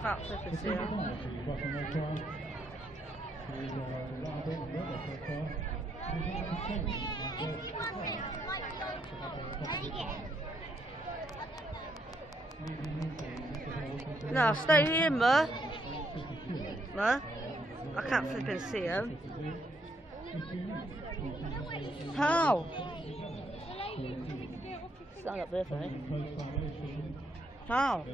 Can't flip and see him. No, stay here, Ma. Ma? I can't flip and see him. How? Stand up there for me. How?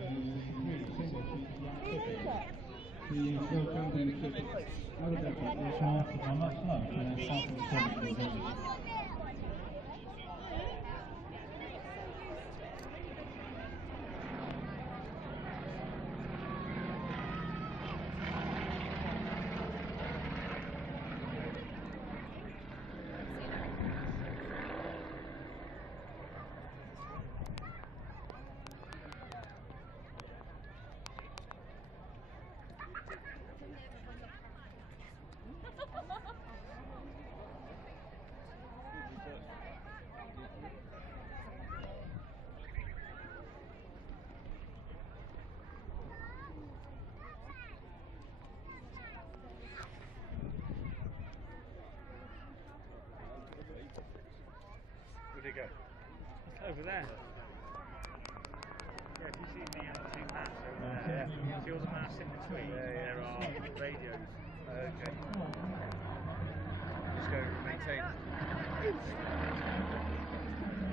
Where'd it go? It's over there. Yeah, if you see the two mats over there, see all the mats in between? There are radios. Okay. Just go maintain.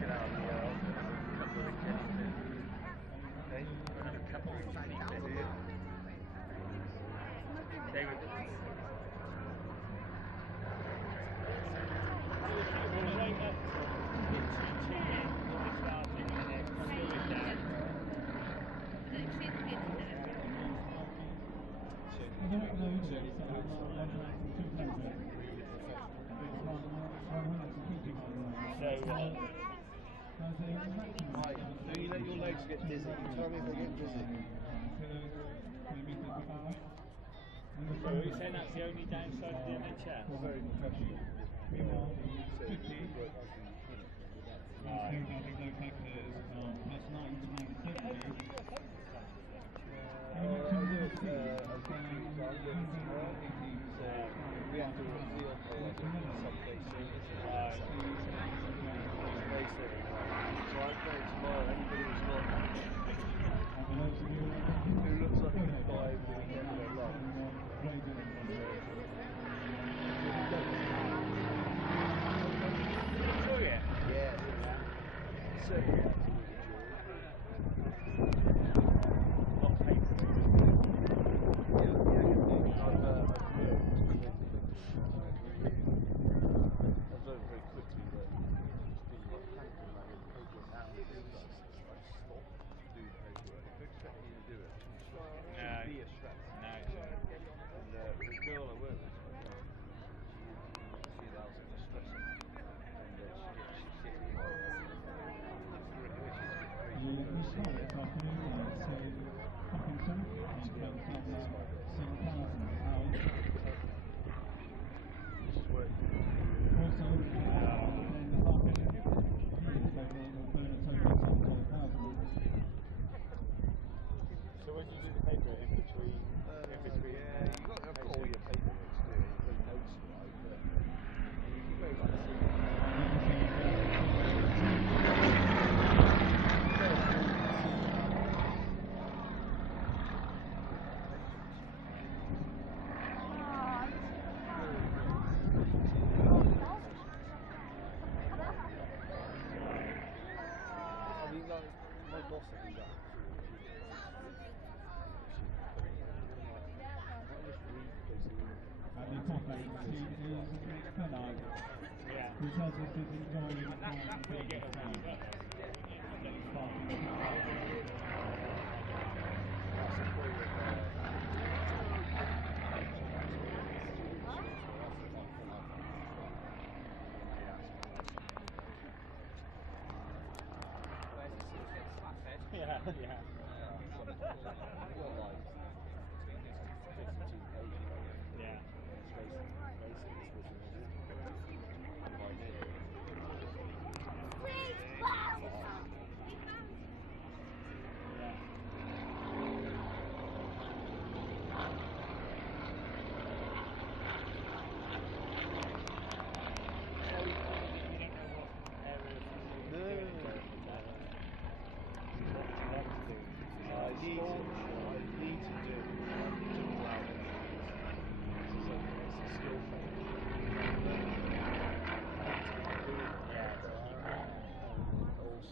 Get out of the office. Couple of the kids. Okay? Another couple of tiny bits here. They would. Do you let your legs get dizzy? Tell me if they get dizzy. So are you saying that's the only downside of doing a chair? Very professional. We have to reveal some places. So I'm playing tomorrow. Anybody who's got who looks like he can buy the weekend of their life. Oh yeah. Yeah. So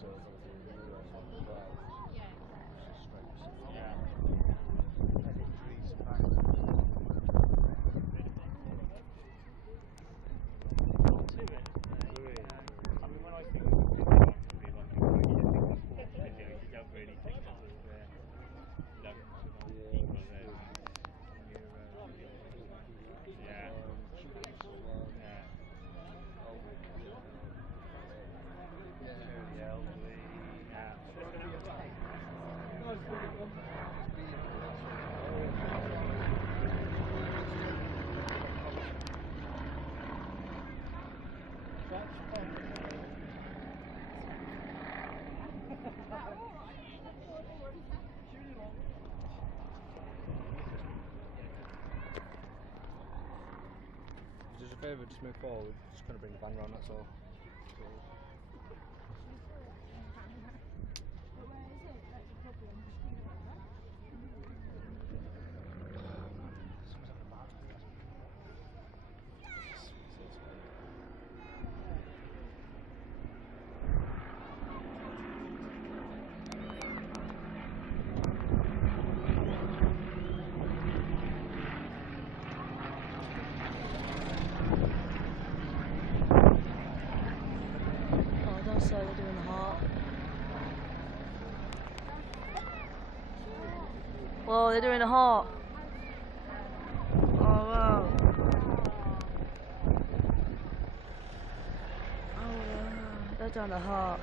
so Yeah. To it. I mean, when I think of a video, obviously, like, you just think of sports videos, you don't really think of all the people there. Yeah. Yeah. The elderly. Yeah. Just a favour, just move forward. Just gonna bring the van round, that's all. Oh, don't say they're doing the heart. Whoa, they're doing a heart. Oh wow. Oh wow, they're doing the heart.